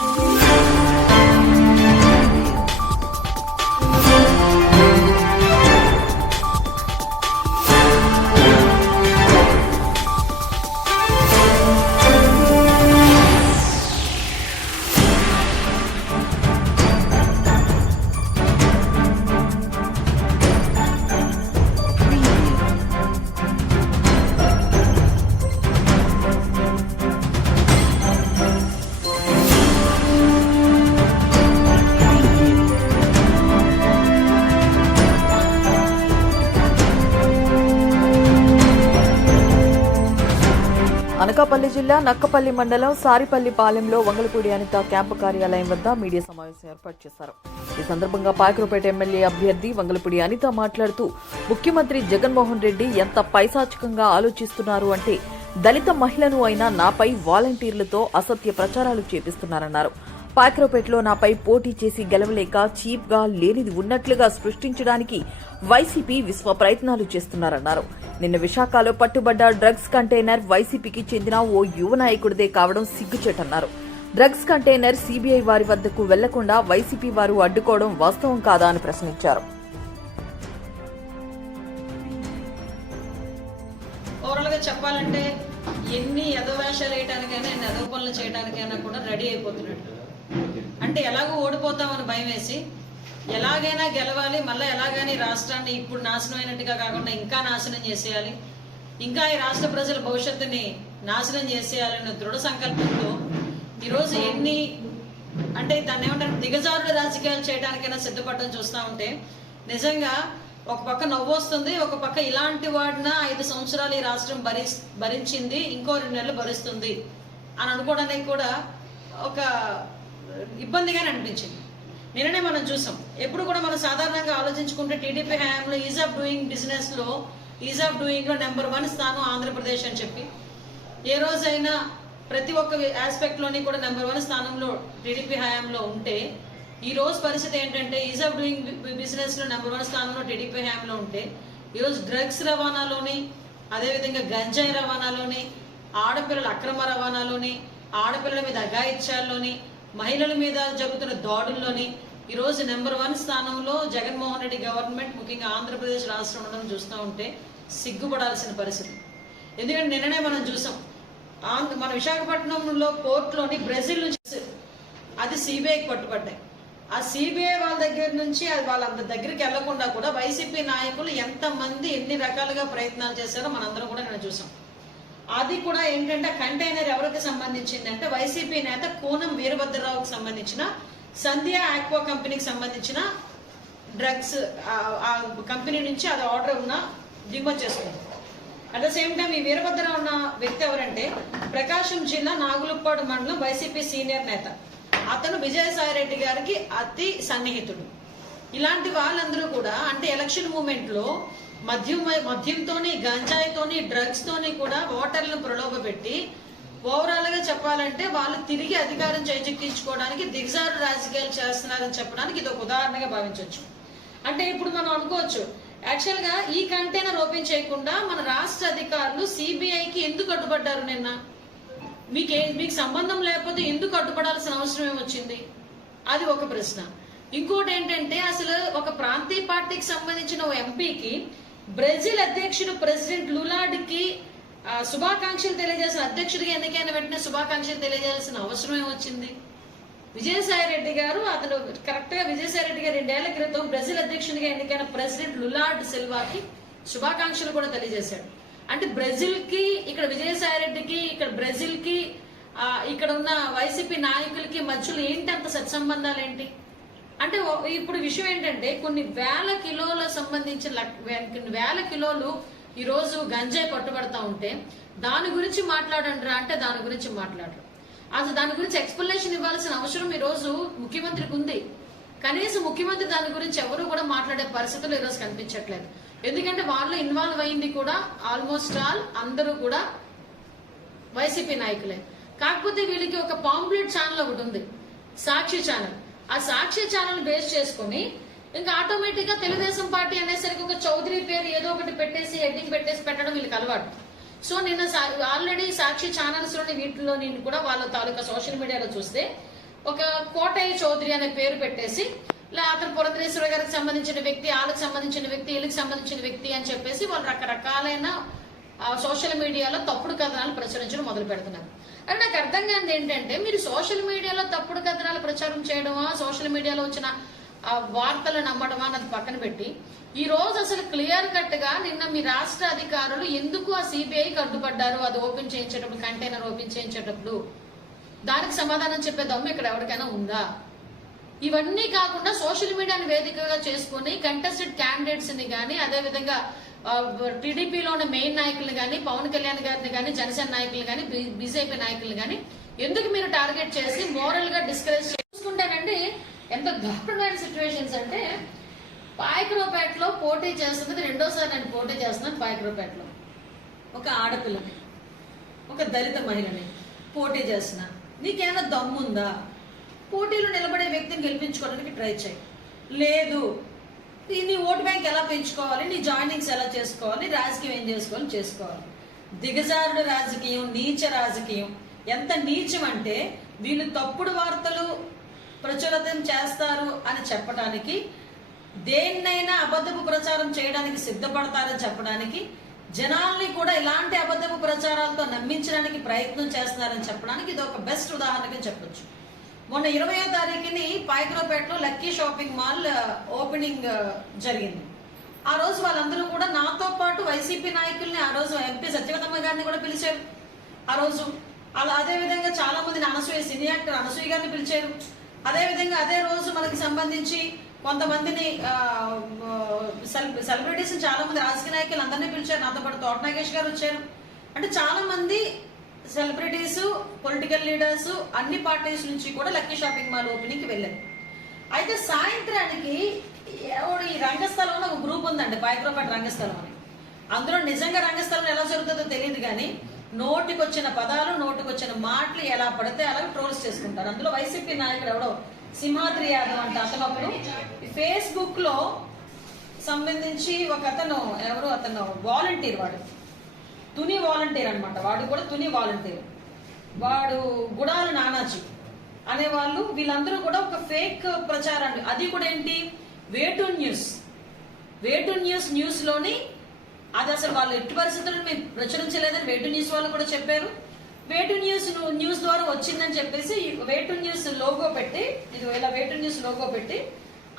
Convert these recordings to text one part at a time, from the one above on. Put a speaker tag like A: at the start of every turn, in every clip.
A: Bye. Anakapalli జిల్లా నక్కపల్లి మండలం సారిపల్లి పాలెంలో వంగలపూడి అనిత క్యాంపు కార్యాలయం వద్ద మీడియా సమావేశం ఏర్పాటు చేశారు. ఈ సందర్భంగా పాయకురపేట ఎమ్మెల్యే అభ్యర్థి వంగలపూడి అనిత మాట్లాడుతూ ముఖ్యమంత్రి జగన్మోహన్ రెడ్డి ఎంత పైశాచికంగా ఆలోచిస్తున్నారు అంటే దళిత మహిళను అయినా నాపై వాలంటీర్లతో అసత్య ప్రచారాలు చేపిస్తున్నారన్నారు. పాకరపేటలో నాపై పోటీ చేసి గెలవలేక చీప్గా లేనిది ఉన్నట్లుగా సృష్టించడానికి వైసీపీ విశ్వ ప్రయత్నాలు చేస్తున్నారన్నారు. నిన్న విశాఖలో పట్టుబడ్డ డ్రగ్స్ కంటైనర్ వైసీపీకి చెందిన ఓ యువ నాయకుడిదే కావడం సిగ్గుచేటన్నారు. డ్రగ్స్ కంటైనర్ సీబీఐ వారి వద్దకు వెళ్ళకుండా వైసీపీ వారు అడ్డుకోవడం వాస్తవం కాదా అని ప్రశ్నించారు.
B: చెప్పాలంటే ఎన్ని ఎదవేషాలు వేయటానికైనా ఎన్ని ఎదవ పనులు చేయడానికైనా కూడా రెడీ అయిపోతున్నట్టు. అంటే ఎలాగో ఓడిపోతామని భయం వేసి ఎలాగైనా గెలవాలి మళ్ళీ ఎలాగైనా ఈ రాష్ట్రాన్ని ఇప్పుడు నాశనం అయినట్టుగా కాకుండా ఇంకా నాశనం చేసేయాలి ఇంకా ఈ రాష్ట్ర ప్రజల భవిష్యత్తుని నాశనం చేసేయాలనే దృఢ సంకల్పంతో ఈరోజు ఎన్ని అంటే దాన్ని ఏమంటారు దిగజారుడు రాజకీయాలు చేయడానికైనా సిద్ధపడడం చూస్తూ ఉంటే నిజంగా ఒక పక్క నవ్వు వస్తుంది ఒక పక్క ఇలాంటి వాడిన ఐదు సంవత్సరాలు ఈ రాష్ట్రం భరి భరించింది ఇంకో రెండు నెలలు భరిస్తుంది అని అనుకోవడానికి కూడా ఒక ఇబ్బందిగానే అనిపించింది. నిన్ననే మనం చూసాం. ఎప్పుడు కూడా మనం సాధారణంగా ఆలోచించుకుంటే టీడీపీ హయాంలో ఈజ్ ఆఫ్ డూయింగ్ బిజినెస్లో ఈజ్ ఆఫ్ డూయింగ్లో నెంబర్ వన్ స్థానం ఆంధ్రప్రదేశ్ అని చెప్పి ఏ రోజైనా ప్రతి ఒక్క ఆస్పెక్ట్లోని కూడా నెంబర్ వన్ స్థానంలో టీడీపీ హయాంలో ఉంటే ఈ రోజు పరిస్థితి ఏంటంటే ఈజ్ ఆఫ్ డూయింగ్ బిజినెస్లో నెంబర్ వన్ స్థానంలో టీడీపీ హయాంలో ఉంటే ఈరోజు డ్రగ్స్ రవాణాలోని అదేవిధంగా గంజాయి రవాణాలోని ఆడపిల్లల అక్రమ రవాణాలోని ఆడపిల్లల మీద అఘాయిత్యాల్లోని మహిళల మీద జరుగుతున్న దాడుల్లోని ఈరోజు నెంబర్ వన్ స్థానంలో జగన్మోహన్ రెడ్డి గవర్నమెంట్ ముఖ్యంగా ఆంధ్రప్రదేశ్ రాష్ట్రం ఉండడం చూస్తూ ఉంటే సిగ్గుపడాల్సిన పరిస్థితి. ఎందుకంటే నిన్ననే మనం చూసాం ఆంధ్ర మన విశాఖపట్నంలో పోర్ట్లోని బ్రెజిల్ నుంచి అది సిబిఐకి పట్టుబడ్డాయి. ఆ సిబిఐ వాళ్ళ దగ్గర నుంచి అది వాళ్ళ దగ్గరికి వెళ్ళకుండా కూడా వైసీపీ నాయకులు ఎంతమంది ఎన్ని రకాలుగా ప్రయత్నాలు చేశారో మనందరం కూడా నేను చూసాం. అది కూడా ఏంటంటే కంటైనర్ ఎవరికి సంబంధించింది అంటే వైసీపీ నేత కూనం వీరభద్రరావుకి సంబంధించిన సంధ్య ఆక్వా కంపెనీకి సంబంధించిన డ్రగ్స్ ఆ కంపెనీ నుంచి అది ఆర్డర్ ఉన్న దిగుమతి చేసుకుంది అట్ ద సేమ్ టైం ఈ వీరభద్రరావు ఉన్న వ్యక్తి ఎవరంటే ప్రకాశం జిల్లా నాగులుప్పాడు మండలం వైసీపీ సీనియర్ నేత. అతను విజయసాయి రెడ్డి గారికి అతి సన్నిహితుడు. ఇలాంటి వాళ్ళందరూ కూడా అంటే ఎలక్షన్ మూమెంట్లో మద్యం మద్యంతోని గంజాయితోని డ్రగ్స్ తోని కూడా ఓటర్లను ప్రలోభపెట్టి ఓవరాల్గా చెప్పాలంటే వాళ్ళు తిరిగి అధికారం చేజిక్కించుకోవడానికి దిగజారు రాజకీయాలు చేస్తున్నారని చెప్పడానికి ఇది ఒక ఉదాహరణగా భావించవచ్చు. అంటే ఇప్పుడు మనం అనుకోవచ్చు యాక్చువల్గా ఈ కంటైనర్ ఓపెన్ చేయకుండా మన రాష్ట్ర అధికారులు సిబిఐకి ఎందుకు అడ్డుపడ్డారు నిన్న? మీకు మీకు సంబంధం లేకపోతే ఎందుకు అడ్డుపడాల్సిన అవసరం ఏమొచ్చింది అది ఒక ప్రశ్న. ఇంకోటి ఏంటంటే అసలు ఒక ప్రాంతీయ పార్టీకి సంబంధించిన ఓ ఎంపీకి బ్రెజిల్ అధ్యక్షుడు ప్రెసిడెంట్ లులాడ్కి శుభాకాంక్షలు తెలియజేసిన అధ్యక్షుడిగా ఎన్నికైన వెంటనే శుభాకాంక్షలు తెలియజేయాల్సిన అవసరం ఏమొచ్చింది విజయసాయి రెడ్డి గారు అతను కరెక్ట్గా విజయసాయి రెడ్డి గారు రెండేళ్ళ క్రితం బ్రెజిల్ అధ్యక్షుడిగా ఎన్నికైన ప్రెసిడెంట్ లులార్డ్ సిల్వాకి శుభాకాంక్షలు కూడా తెలియజేశాడు. అంటే బ్రెజిల్కి ఇక్కడ విజయసాయి రెడ్డికి ఇక్కడ బ్రెజిల్కి ఇక్కడ ఉన్న వైసీపీ నాయకులకి మధ్యలో ఏంటి అంత సత్సంబంధాలు ఏంటి? అంటే ఇప్పుడు విషయం ఏంటంటే కొన్ని వేల కిలోల సంబంధించిన కొన్ని వేల కిలోలు ఈ రోజు గంజాయి పట్టుబడతా ఉంటే దాని గురించి మాట్లాడండి రా అంటే దాని గురించి మాట్లాడరు. అసలు దాని గురించి ఎక్స్ప్లెనేషన్ ఇవ్వాల్సిన అవసరం ఈ రోజు ముఖ్యమంత్రికి ఉంది. కనీసం ముఖ్యమంత్రి దాని గురించి ఎవరు కూడా మాట్లాడే పరిస్థితులు ఈ రోజు కనిపించట్లేదు. ఎందుకంటే వాళ్ళు ఇన్వాల్వ్ అయింది కూడా ఆల్మోస్ట్ ఆల్ అందరూ కూడా వైసీపీ నాయకులే. కాకపోతే వీళ్ళకి ఒక పాంప్లెట్ ఛానల్ ఒకటి ఉంది. సాక్షి ఛానల్ ఆ సాక్షి ఛానల్ బేస్ చేసుకుని ఇంకా ఆటోమేటిక్గా తెలుగుదేశం పార్టీ అనేసరికి ఒక చౌదరి పేరు ఏదో ఒకటి పెట్టేసి హెడ్డింగ్ పెట్టేసి పెట్టడం వీళ్ళకి అలవాటు. సో నిన్న ఆల్రెడీ సాక్షి ఛానల్స్లోని వీటిలో నేను కూడా వాళ్ళ తాలూకా సోషల్ మీడియాలో చూస్తే ఒక కోటయ్య చౌదరి అనే పేరు పెట్టేసి లే అతను పురంధరేశ్వర గారికి సంబంధించిన వ్యక్తి వాళ్ళకి సంబంధించిన వ్యక్తి వీళ్ళకి సంబంధించిన వ్యక్తి అని చెప్పేసి వాళ్ళు రకరకాలైన సోషల్ మీడియాలో తప్పుడు కథనాలు ప్రచురించడం మొదలు పెడుతున్నారు. అంటే నాకు అర్థం కానిది ఏంటంటే మీరు సోషల్ మీడియాలో తప్పుడు కథనాలు ప్రచారం చేయడమా? సోషల్ మీడియాలో వచ్చిన ఆ వార్తలు నమ్మడం అన్నది పక్కన పెట్టి ఈ రోజు అసలు క్లియర్ కట్గా నిన్న మీ రాష్ట్ర అధికారులు ఎందుకు ఆ సిబిఐకి అడ్డుపడ్డారు? అది ఓపెన్ చేయించేటప్పుడు కంటైనర్ ఓపెన్ చేయించేటప్పుడు. దానికి సమాధానం చెప్పే దమ్ము ఇక్కడ ఎవరికైనా ఉందా? ఇవన్నీ కాకుండా సోషల్ మీడియాని వేదికగా చేసుకుని కంటెస్టెడ్ క్యాండిడేట్స్ని కానీ అదేవిధంగా టీడీపీలో ఉన్న మెయిన్ నాయకులు కానీ పవన్ కళ్యాణ్ గారిని కానీ జనసేన నాయకులు కానీ బీజేపీ నాయకులు కానీ ఎందుకు మీరు టార్గెట్ చేసి మోరల్గా డిస్కరేజ్ చూసుకుంటానండి ఎంత దారుణమైన సిచ్యువేషన్స్ అంటే పాయక్రోపేటలో పోటీ చేస్తున్నది రెండోసారి నేను పోటీ చేస్తున్నాను పాయక్రోపేటలో. ఒక ఆడపిల్లని ఒక దళిత మహిళని పోటీ చేస్తున్నా. నీకేమైనా దమ్ముందా? పోటీలో నిలబడే వ్యక్తిని గెలిపించుకోవడానికి ట్రై చేయి. లేదు. నీ ఓటు బ్యాంక్ ఎలా పెంచుకోవాలి? నీ జాయినింగ్స్ ఎలా చేసుకోవాలి? రాజకీయం ఏం చేసుకోవాలి? చేసుకోవాలి. దిగజారుడు రాజకీయం నీచ రాజకీయం. ఎంత నీచం అంటే వీళ్ళు తప్పుడు వార్తలు ప్రచురితం చేస్తారు అని చెప్పడానికి దేన్నైనా అబద్ధపు ప్రచారం చేయడానికి సిద్ధపడతారని చెప్పడానికి జనాల్ని కూడా ఇలాంటి అబద్ధపు ప్రచారాలతో నమ్మించడానికి ప్రయత్నం చేస్తున్నారని చెప్పడానికి ఇది ఒక బెస్ట్ ఉదాహరణగా చెప్పొచ్చు. మొన్న ఇరవయో తారీఖుని పాయకరావుపేటలో లక్కీ షాపింగ్ మాల్ ఓపెనింగ్ జరిగింది. ఆ రోజు వాళ్ళందరూ కూడా నాతో పాటు వైసీపీ నాయకుల్ని ఆ రోజు ఎంపీ సత్యవతమ్మ గారిని కూడా పిలిచారు. ఆ రోజు అలా అదేవిధంగా చాలా మందిని అనసూయ సినీ యాక్టర్ అనసూయ గారిని పిలిచారు. అదేవిధంగా అదే రోజు మనకి సంబంధించి కొంతమందిని సెలబ్రిటీస్ చాలా మంది రాజకీయ నాయకులు అందరినీ పిలిచారు. నాతో పాటు తోట నాగేష్ గారు వచ్చారు. అంటే చాలా మంది సెలబ్రిటీస్ పొలిటికల్ లీడర్స్ అన్ని పార్టీస్ నుంచి కూడా లక్కీ షాపింగ్ మాల్ ఓపెనింగ్ వెళ్ళారు. అయితే సాయంత్రానికి ఈ రంగస్థలం ఒక గ్రూప్ ఉందండి బైక్రోపాట్ రంగస్థలం అని. అందులో నిజంగా రంగస్థలం ఎలా జరుగుతుందో తెలియదు కానీ నోటికొచ్చిన పదాలు నోటికొచ్చిన మాటలు ఎలా పడితే అలా ట్రోల్స్ చేసుకుంటారు. అందులో వైసీపీ నాయకుడు ఎవడో సింహాద్రి యాదవ్ అంటే అతనప్పుడు ఫేస్బుక్లో సంబంధించి ఒక అతను ఎవరు అతను వాలంటీర్ వాడు. తుని వాలంటీర్ అనమాట వాడు కూడా తుని వాలంటీర్. వాడు గుడాల నానాజీ అనేవాళ్ళు వీళ్ళందరూ కూడా ఒక ఫేక్ ప్రచారాన్ని. అది కూడా ఏంటి? వేటు న్యూస్. వేటు న్యూస్ న్యూస్లోని అది అసలు వాళ్ళు ఎట్టి పరిస్థితులను మేము ప్రచురించలేదని వేటు న్యూస్ వాళ్ళు కూడా చెప్పారు. వేటు న్యూస్ న్యూస్ ద్వారా వచ్చిందని చెప్పేసి వేటు న్యూస్ లోగో పెట్టి ఇది ఇలా వేటు న్యూస్ లోగో పెట్టి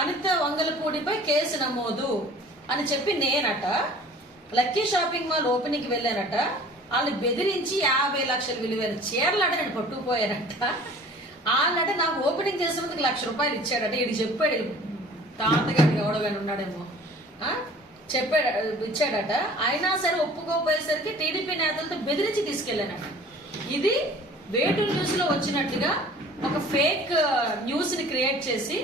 B: అనిత వంగలపూడిపై కేసు నమోదు అని చెప్పి నేనట. లక్కీ షాపింగ్ మాల్ ఓపెనింగ్కి వెళ్ళానట. వాళ్ళు బెదిరించి యాభై లక్షలు విలువైన చీరలట నేను పట్టుకుపోయానట. వాళ్ళట నాకు ఓపెనింగ్ చేసినందుకు లక్ష రూపాయలు ఇచ్చాడట. ఇది చెప్పాడు ఈడు ఎవడో కానీ ఉన్నాడేమో. చెప్పాడు ఇచ్చాడట. అయినా సరే ఒప్పుకోపోయేసరికి టీడీపీ నేతలతో బెదిరించి తీసుకెళ్ళానట. ఇది వేటూరు న్యూస్లో వచ్చినట్టుగా ఒక ఫేక్ న్యూస్ని క్రియేట్ చేసి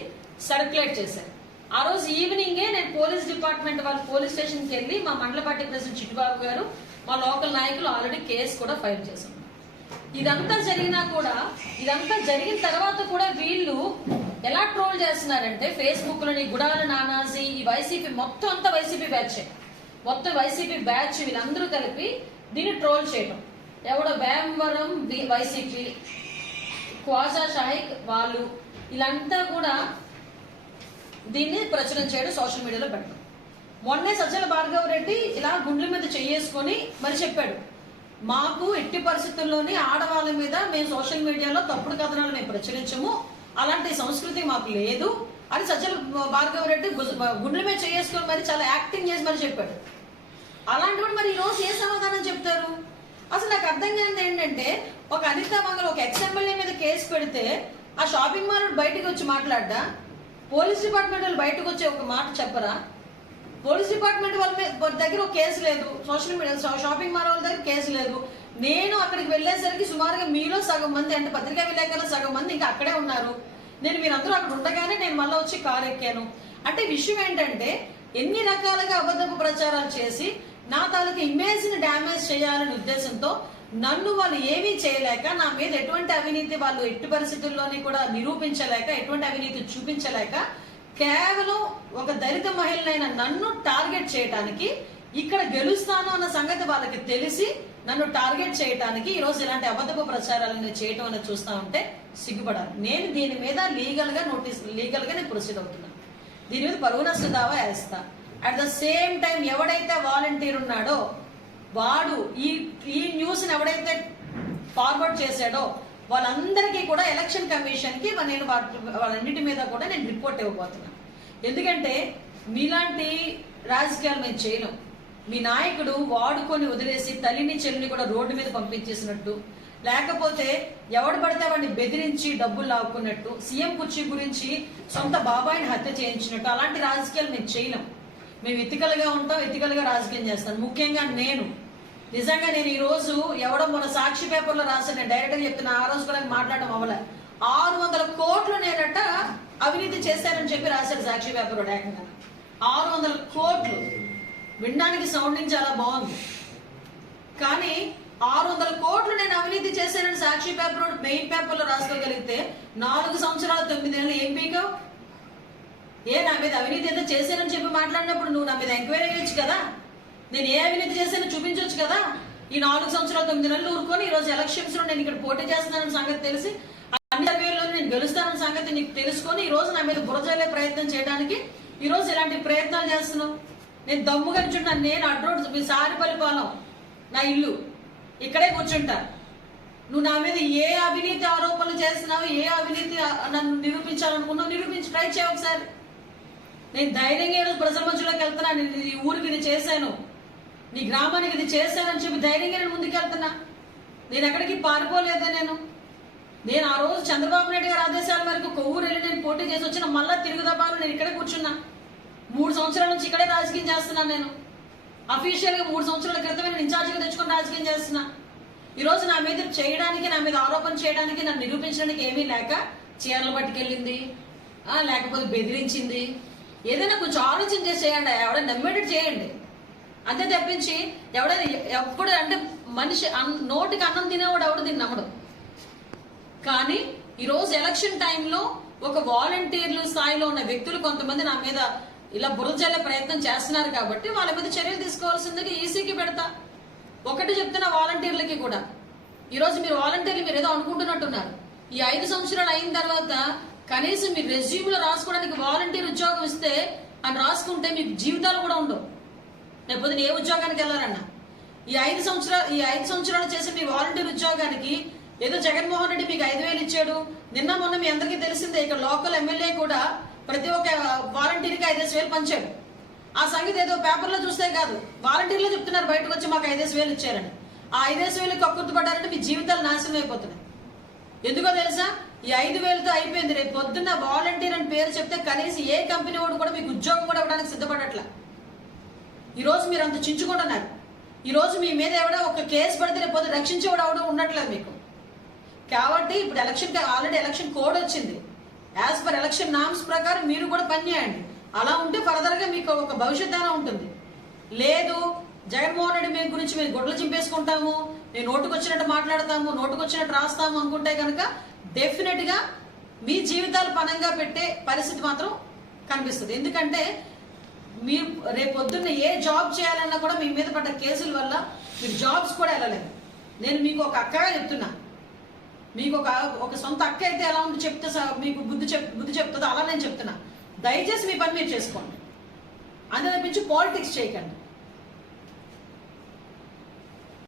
B: సర్క్యులేట్ చేశారు. ఆ రోజు ఈవినింగే నేను పోలీస్ డిపార్ట్మెంట్ వాళ్ళ పోలీస్ స్టేషన్కి వెళ్ళి మా మండల పార్టీ ప్రెసిడెంట్ చిట్టుబాబు గారు మా లోకల్ నాయకులు ఆల్రెడీ కేసు కూడా ఫైల్ చేశాం ఇదంతా జరిగినా కూడా ఇదంతా జరిగిన తర్వాత కూడా వీళ్ళు ఎలా ట్రోల్ చేస్తున్నారంటే ఫేస్బుక్లోని గుడాల నానాజీ ఈ వైసీపీ మొత్తం అంతా వైసీపీ బ్యాచ్ మొత్తం వైసీపీ బ్యాచ్ వీళ్ళందరూ కలిపి దీన్ని ట్రోల్ చేయడం ఎవడో వేమవరం వైసీపీ క్వాజా షాహిక్ వాళ్ళు వీళ్ళంతా కూడా దీన్ని ప్రచురం చేయడం సోషల్ మీడియాలో పెట్టడం. మొన్నే సజ్జల భార్గవ రెడ్డి ఇలా గుండెల మీద చెయ్యేసుకొని మరి చెప్పాడు మాకు ఎట్టి పరిస్థితుల్లోని ఆడవాళ్ళ మీద మేము సోషల్ మీడియాలో తప్పుడు కథనాలు మేము ప్రచురించము అలాంటి సంస్కృతి మాకు లేదు అని సజ్జల భార్గవ రెడ్డి గుండెల మీద చేసుకొని మరి చాలా యాక్టింగ్ చేసి మరి చెప్పాడు. అలాంటి వాడు మరి ఈరోజు రోజు ఏ సమాధానం చెప్తారు? అసలు నాకు అర్థం కానిది ఏంటంటే ఒక అనిత మంగళ ఒక ఎక్స్ ఎమ్మెల్యే మీద కేసు పెడితే ఆ షాపింగ్ మాల్ బయటకు వచ్చి మాట్లాడ్డా? పోలీస్ డిపార్ట్మెంట్ వాళ్ళు బయటకు వచ్చి ఒక మాట చెప్పరా? పోలీస్ డిపార్ట్మెంట్ వాళ్ళ దగ్గర ఒక కేసు లేదు. సోషల్ మీడియా షాపింగ్ మాల్ వాళ్ళ దగ్గర కేసు లేదు. నేను అక్కడికి వెళ్ళేసరికి సుమారుగా మీలో సగం మంది అంటే పత్రికా విలేకరులు సగం మంది ఇంకా అక్కడే ఉన్నారు. నేను మీరందరూ అక్కడ ఉండగానే నేను మళ్ళీ వచ్చి కారు ఎక్కాను. అంటే విషయం ఏంటంటే ఎన్ని రకాలుగా అబద్ధపు ప్రచారాలు చేసి నా తాలూకు ఇమేజ్ని డ్యామేజ్ చేయాలనే ఉద్దేశంతో నన్ను వాళ్ళు ఏమీ చేయలేక నా మీద ఎటువంటి అవినీతి వాళ్ళు ఎట్టి పరిస్థితుల్లోని కూడా నిరూపించలేక ఎటువంటి అవినీతి చూపించలేక కేవలం ఒక దళిత మహిళనైన నన్ను టార్గెట్ చేయడానికి ఇక్కడ గెలుస్తాను అన్న సంగతి వాళ్ళకి తెలిసి నన్ను టార్గెట్ చేయడానికి ఈరోజు ఇలాంటి అబద్ధపు ప్రచారాలను చేయటం అనేది చూస్తా ఉంటే సిగ్గుపడాలి. నేను దీని మీద లీగల్గా నోటీస్ లీగల్గా నేను ప్రొసీడ్ అవుతున్నాను. దీని మీద పరువు నష్ట దావా వేస్తా. అట్ ద సేమ్ టైం ఎవడైతే వాలంటీర్ ఉన్నాడో వాడు ఈ ఈ న్యూస్ ఎవడైతే ఫార్వర్డ్ చేశాడో వాళ్ళందరికీ కూడా ఎలక్షన్ కమిషన్కి నేను వాళ్ళన్నిటి మీద కూడా నేను రిపోర్ట్ ఇవ్వబోతున్నాను. ఎందుకంటే మీలాంటి రాజకీయాలు మేము చేయలేం. మీ నాయకుడు వాడుకొని వదిలేసి తల్లిని చెల్లిని కూడా రోడ్డు మీద పంపించేసినట్టు. లేకపోతే ఎవడు పడితే వాడిని బెదిరించి డబ్బులు లాక్కున్నట్టు సీఎం కుర్చీ గురించి సొంత బాబాయిని హత్య చేయించినట్టు. అలాంటి రాజకీయాలు మేము చేయలేం. మేము ఎత్తికలుగా ఉంటాం ఇతికలుగా రాజకీయం చేస్తాం. ముఖ్యంగా నేను. నిజంగా నేను ఈరోజు ఎవడో మన సాక్షి పేపర్లో రాసిన డైరెక్ట్గా చెప్తున్నా ఆ రోజు కూడా మాట్లాడడం అవ్వలే ఆరు వందల కోట్లు నేనట అవినీతి చేశానని చెప్పి రాశాడు సాక్షి పేపర్ ఏకంగా ఆరు వందల కోట్లు. వినడానికి సౌండింగ్ చాలా బాగుంది. కానీ ఆరు వందల కోట్లు నేను అవినీతి చేశానని సాక్షి పేపర్ మెయిన్ పేపర్లో రాసుకోగలిగితే నాలుగు సంవత్సరాలు తొమ్మిది నెలలు ఏం పీకావు? ఏ నా మీద అవినీతి ఏదో చేశానని చెప్పి మాట్లాడినప్పుడు నువ్వు నా మీద ఎంక్వైరీ చేయొచ్చు కదా? నేను ఏ అవినీతి చేశానో చూపించవచ్చు కదా? ఈ నాలుగు సంవత్సరాలు తొమ్మిది నెలలు ఊరుకొని ఈ రోజు ఎలక్షన్స్లో నేను ఇక్కడ పోటీ చేస్తున్నానని సంగతి తెలిసి అన్ని సర్వేలో నేను గెలుస్తానన్న సంగతి నీకు తెలుసుకొని ఈ రోజు నా మీద బురజల్లే ప్రయత్నం చేయడానికి ఈ రోజు ఇలాంటి ప్రయత్నాలు చేస్తున్నావు. నేను దమ్ము కూర్చుంటాను నేను అడ్రోడ్ మీ సారిపల్లి పాలెం నా ఇల్లు. ఇక్కడే కూర్చుంటా. నువ్వు నా మీద ఏ అవినీతి ఆరోపణలు చేస్తున్నావు ఏ అవినీతి నన్ను నిరూపించాలనుకున్నావు నిరూపించి ట్రై చేయ ఒకసారి. నేను ధైర్యంగా ఈరోజు ప్రజల మధ్యలోకి వెళ్తున్నా. నేను ఈ ఊరికి ఇది చేశాను. నీ గ్రామానికి ఇది చేశానని చెప్పి ధైర్యంగా నేను ముందుకు వెళ్తున్నా నేను ఎక్కడికి పారిపోలేదే నేను. నేను ఆ రోజు చంద్రబాబు నాయుడు గారి ఆదేశాల మేరకు కొవ్వూరు వెళ్ళి నేను పోటీ చేసి వచ్చిన మళ్ళా తిరుగుదబాలు నేను ఇక్కడే కూర్చున్నా. మూడు సంవత్సరాల నుంచి ఇక్కడే రాజకీయం చేస్తున్నాను నేను. అఫీషియల్గా మూడు సంవత్సరాల క్రితమే నేను ఇన్ఛార్జిగా తెచ్చుకొని రాజకీయం చేస్తున్నా. ఈ రోజు నా మీద చేయడానికి నా మీద ఆరోపణ చేయడానికి నన్ను నిరూపించడానికి ఏమీ లేక చీరలు పట్టుకెళ్ళింది ఆ, లేకపోతే బెదిరించింది. ఏదైనా కొంచెం ఆలోచన చేసి చేయండి ఎవడైనా నమ్మేటట్టు చేయండి. అంతే తప్పించి ఎవడైనా ఎప్పుడు అంటే మనిషి అన్- నోటికి అన్నం తినేవాడు ఎవడు దీన్ని నమ్మడు. కానీ ఈరోజు ఎలక్షన్ టైంలో ఒక వాలంటీర్లు స్థాయిలో ఉన్న వ్యక్తులు కొంతమంది నా మీద ఇలా బురజల్లే ప్రయత్నం చేస్తున్నారు కాబట్టి వాళ్ళ మీద చర్యలు తీసుకోవాల్సిందిగా ఈసీకి పెడతా. ఒకటి చెప్తున్న వాలంటీర్లకి కూడా. ఈరోజు మీరు వాలంటీర్లు మీరు ఏదో అనుకుంటున్నట్టున్నారు. ఈ ఐదు సంవత్సరాలు అయిన తర్వాత కనీసం మీ రెజ్యూమ్లో రాసుకోవడానికి వాలంటీర్ ఉద్యోగం ఇస్తే అని రాసుకుంటే మీకు జీవితాలు కూడా ఉండవు. లేకపోతే ఏ ఉద్యోగానికి వెళ్ళారన్నా ఈ ఐదు సంవత్సరాలు ఈ ఐదు సంవత్సరాలు చేసే మీ వాలంటీర్ ఉద్యోగానికి ఏదో జగన్మోహన్ రెడ్డి మీకు ఐదు వేలు ఇచ్చాడు. నిన్న మొన్న మీ అందరికీ తెలిసిందే ఇక్కడ లోకల్ ఎమ్మెల్యే కూడా ప్రతి ఒక్క వాలంటీర్కి ఐదేసి వేలు పంచాడు. ఆ సంగతి ఏదో పేపర్లో చూస్తే కాదు. వాలంటీర్లో చెప్తున్నారు బయటకు వచ్చి మాకు ఐదేసి వేలు ఇచ్చారని. ఆ ఐదేసి వేలు కక్కుర్తుపడ్డారంటే మీ జీవితాలు నాశనం అయిపోతున్నాయి. ఎందుకో తెలుసా? ఈ ఐదు వేలతో అయిపోయింది. రేపు పొద్దున్న వాలంటీర్ అని పేరు చెప్తే కనీసం ఏ కంపెనీ వాడు కూడా మీకు ఉద్యోగం కూడా ఇవ్వడానికి సిద్ధపడట్లా. ఈరోజు మీరు అంత చించుకుంటున్నారు. ఈరోజు మీ మీద ఎవడో ఒక కేసు పడితే రేపు పొద్దు రక్షించేవాడు అవడం ఉండట్లేదు మీకు. కాబట్టి ఇప్పుడు ఎలక్షన్ ఆల్రెడీ ఎలక్షన్ కోడ్ వచ్చింది. యాజ్ పర్ ఎలక్షన్ నామ్స్ ప్రకారం మీరు కూడా పనిచేయండి అలా ఉంటే ఫర్దర్గా మీకు ఒక భవిష్యత్ అయినా ఉంటుంది. లేదు జగన్మోహన్ రెడ్డి మీ గురించి మేము గొడ్లు చింపేసుకుంటాము నేను నోటుకొచ్చినట్టు మాట్లాడతాము నోటుకొచ్చినట్టు రాస్తాము అనుకుంటే కనుక డెఫినెట్గా మీ జీవితాలు పనంగా పెట్టే పరిస్థితి మాత్రం కనిపిస్తుంది. ఎందుకంటే మీరు రేపు పొద్దున్న ఏ జాబ్ చేయాలన్నా కూడా మీ మీద పడ్డ కేసుల వల్ల మీరు జాబ్స్ కూడా వెళ్ళలేదు. నేను మీకు ఒక అక్కగా చెప్తున్నా. మీకు ఒక ఒక సొంత అక్క అయితే ఎలా ఉందో చెప్తే మీకు బుద్ధి చెప్ బుద్ధి చెప్తుందో అలా నేను చెప్తున్నా. దయచేసి మీ పని మీరు చేసుకోండి. అంతే తప్పించి పాలిటిక్స్ చేయకండి.